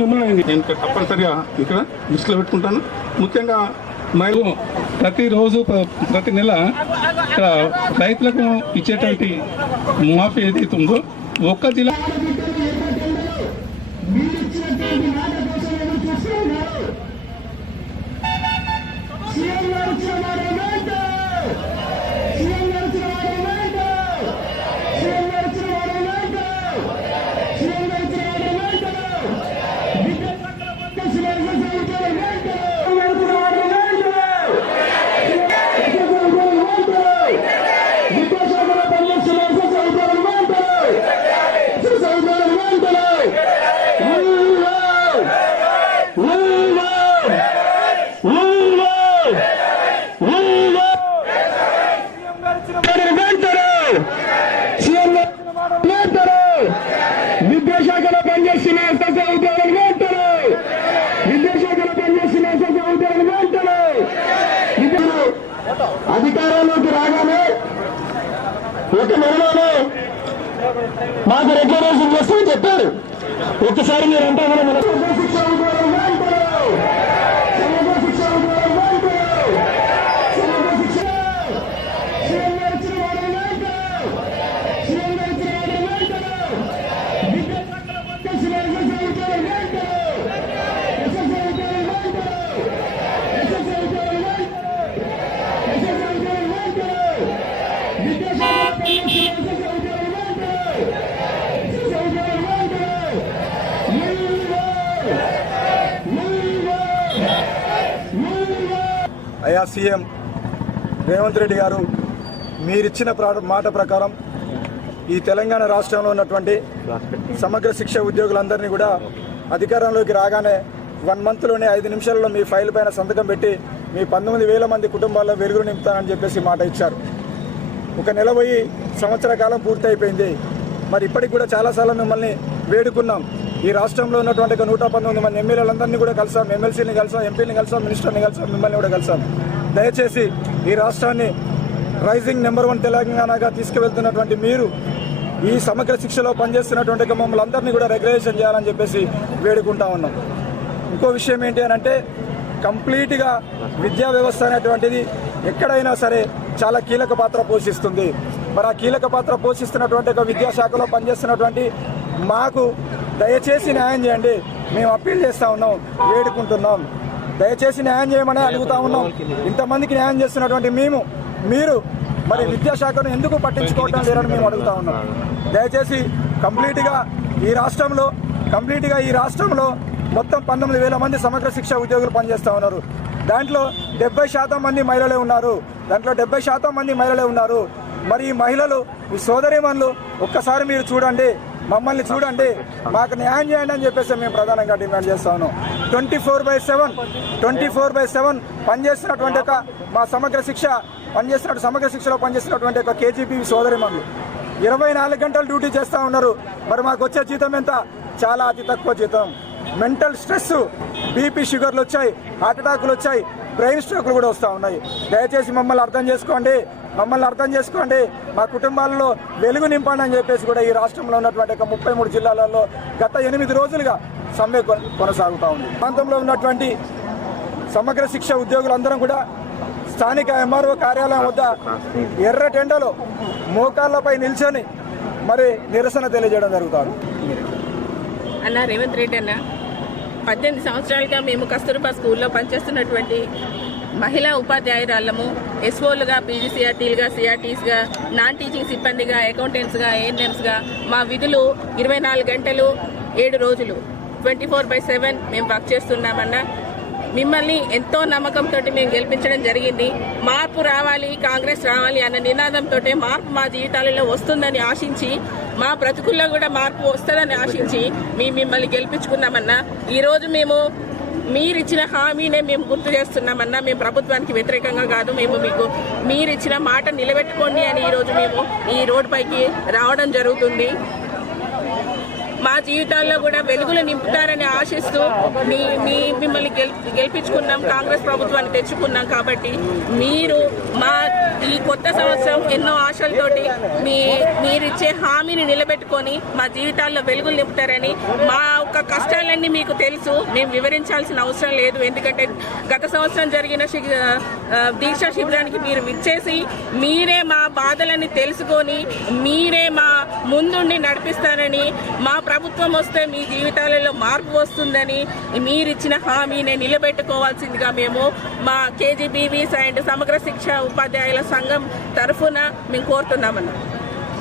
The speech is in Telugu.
మిమ్మల్ని నేను తప్పనిసరిగా ఇక్కడ దృష్టిలో పెట్టుకుంటాను. ముఖ్యంగా మేము ప్రతిరోజు ప్రతి నెల ఇక్కడ రైతులకు ఇచ్చేటువంటి మాఫీ ఏదైతే ఉందో ఒక్క జిల్లా విద్యాశాఖలో పనిచేస్తున్న ఉద్యోగులు వెంటనే విద్యాశాఖలో పనిచేస్తున్న ఉద్యోగులు వెంటనే అధికారంలోకి రాగానే ఒక నెలలోనే మాకు రెగ్యులేషన్ చేస్తామని చెప్పారు. ఒక్కసారి మీరు అంటే అయ్యా సీఎం రేవంత్ రెడ్డి గారు మీరిచ్చిన మాట ప్రకారం ఈ తెలంగాణ రాష్ట్రంలో ఉన్నటువంటి సమగ్ర శిక్ష ఉద్యోగులందరినీ కూడా అధికారంలోకి రాగానే 1 మంత్లోనే 5 నిమిషాలలో మీ ఫైల్ పైన సంతకం పెట్టి మీ 19,000 మంది కుటుంబాల్లో వెలుగులు నింపుతానని చెప్పేసి మాట ఇచ్చారు. ఒక నెల పోయి సంవత్సర కాలం పూర్తి అయిపోయింది. మరి ఇప్పటికి కూడా చాలాసార్లు మిమ్మల్ని వేడుకున్నాం. ఈ రాష్ట్రంలో ఉన్నటువంటి 119 మంది ఎమ్మెల్యేలందరినీ కూడా కలిసాం, ఎమ్మెల్సీని కలిసాం, ఎంపీని కలిసాం, మినిస్టర్ని కలిసాం, మిమ్మల్ని కూడా కలిసాం. దయచేసి ఈ రాష్ట్రాన్ని రైజింగ్ నెంబర్ 1 తెలంగాణగా తీసుకువెళ్తున్నటువంటి మీరు ఈ సమగ్ర శిక్షలో పనిచేస్తున్నటువంటి మమ్మల్ని అందరినీ కూడా రెగ్యులేషన్ చేయాలని చెప్పేసి వేడుకుంటా ఉన్నాం. ఇంకో విషయం ఏంటి అని అంటే కంప్లీట్గా విద్యా వ్యవస్థ అనేటువంటిది ఎక్కడైనా సరే చాలా కీలక పాత్ర పోషిస్తుంది. మరి ఆ కీలక పాత్ర పోషిస్తున్నటువంటి ఒక విద్యాశాఖలో పనిచేస్తున్నటువంటి మాకు దయచేసి న్యాయం చేయండి. మేము అప్పీల్ చేస్తూ ఉన్నాం, వేడుకుంటున్నాం. దయచేసి న్యాయం చేయమని అడుగుతా ఉన్నాం. ఇంతమందికి న్యాయం చేస్తున్నటువంటి మీరు మరి విద్యాశాఖను ఎందుకు పట్టించుకోవటం లేరని మేము అడుగుతా ఉన్నాం. దయచేసి కంప్లీట్గా ఈ రాష్ట్రంలో మొత్తం 19,000 మంది సమగ్ర శిక్ష ఉద్యోగులు పనిచేస్తూ ఉన్నారు. దాంట్లో 70% మంది మహిళలే ఉన్నారు. మరి ఈ మహిళలు మీ సోదరీమణులు ఒక్కసారి మీరు చూడండి, మమ్మల్ని చూడండి, మాకు న్యాయం చేయండి అని చెప్పేసి మేము ప్రధానంగా డిమాండ్ చేస్తా ఉన్నాం. 24/7 పనిచేస్తున్నటువంటి ఒక మా సమగ్ర శిక్షలో పనిచేస్తున్నటువంటి ఒక కేజీపీ సోదరీమణులు 24 గంటలు డ్యూటీ చేస్తూ ఉన్నారు. మరి మాకు వచ్చే జీతం ఎంత? చాలా అతి తక్కువ జీతం. మెంటల్ స్ట్రెస్, బీపీ, షుగర్లు వచ్చాయి, హార్ట్ అటాకులు వచ్చాయి, బ్రెయిన్ స్ట్రోక్లు కూడా వస్తూ ఉన్నాయి. దయచేసి మమ్మల్ని అర్థం చేసుకోండి, మా కుటుంబాలలో వెలుగు నింపండి అని చెప్పేసి కూడా ఈ రాష్ట్రంలో ఉన్నటువంటి 33 జిల్లాలలో గత 8 రోజులుగా సమ్మె కొనసాగుతూ ఉంది. ప్రాంతంలో ఉన్నటువంటి సమగ్ర శిక్ష ఉద్యోగులందరం కూడా స్థానిక ఎంఆర్ఓ కార్యాలయం వద్ద ఎర్ర టెండలో మోకాళ్లపై నిల్చొని మరి నిరసన తెలియజేయడం జరుగుతుంది. అన్న రేవంత్ రెడ్డి అన్న 18 సంవత్సరాలుగా మేము కస్తూర్బా స్కూల్లో పనిచేస్తున్నటువంటి మహిళా ఉపాధ్యాయురాళ్ళము, ఎస్ఓలుగా, పీజీసీఆర్టీలుగా, సిఆర్టీస్గా, నాన్ టీచింగ్ సిబ్బందిగా, అకౌంటెంట్స్గా, ఏఎన్ఎంస్గా మా విధులు 24 గంటలు 7 రోజులు 24/7 మేము వర్క్ చేస్తున్నామన్నా. మిమ్మల్ని ఎంతో నమ్మకంతో మేము గెలిపించడం జరిగింది. మార్పు రావాలి, కాంగ్రెస్ రావాలి అన్న నినాదంతో మార్పు మా జీవితాలలో వస్తుందని ఆశించి, మా బ్రతుకుల్లో కూడా మార్పు వస్తుందని ఆశించి మిమ్మల్ని గెలిపించుకున్నామన్నా. ఈరోజు మేము మీరిచ్చిన హామీనే మేము గుర్తు చేస్తున్నామన్నా. మేము ప్రభుత్వానికి వ్యతిరేకంగా కాదు, మేము మీకు మీరిచ్చిన మాట నిలబెట్టుకోండి అని ఈరోజు మేము ఈ రోడ్డుపైకి రావడం జరుగుతుంది. మా జీవితాల్లో కూడా వెలుగులు నింపుతారని ఆశిస్తూ మిమ్మల్ని గెలిపించుకున్నాం, కాంగ్రెస్ ప్రభుత్వాన్ని తెచ్చుకున్నాం. కాబట్టి మీరు మా ఈ కొత్త సంవత్సరం ఎన్నో ఆశలతోటి మీరిచ్చే హామీని నిలబెట్టుకొని మా జీవితాల్లో వెలుగులు నింపుతారని, మా యొక్క కష్టాలన్నీ మీకు తెలుసు, మేము వివరించాల్సిన అవసరం లేదు. ఎందుకంటే గత సంవత్సరం జరిగిన దీక్షా శిబిరానికి మీరు విచ్చేసి మీరే మా బాధలని తెలుసుకొని మీరే మా ముందుండి నడిపిస్తారని, మా ప్రభుత్వం వస్తే మీ జీవితాలలో మార్పు వస్తుందని మీరిచ్చిన హామీని నిలబెట్టుకోవాల్సిందిగా మేము మా కేజీబీవీస్ అండ్ సమగ్ర శిక్ష ఉపాధ్యాయుల సంఘం తరఫున మేము కోరుతున్నామన్నా.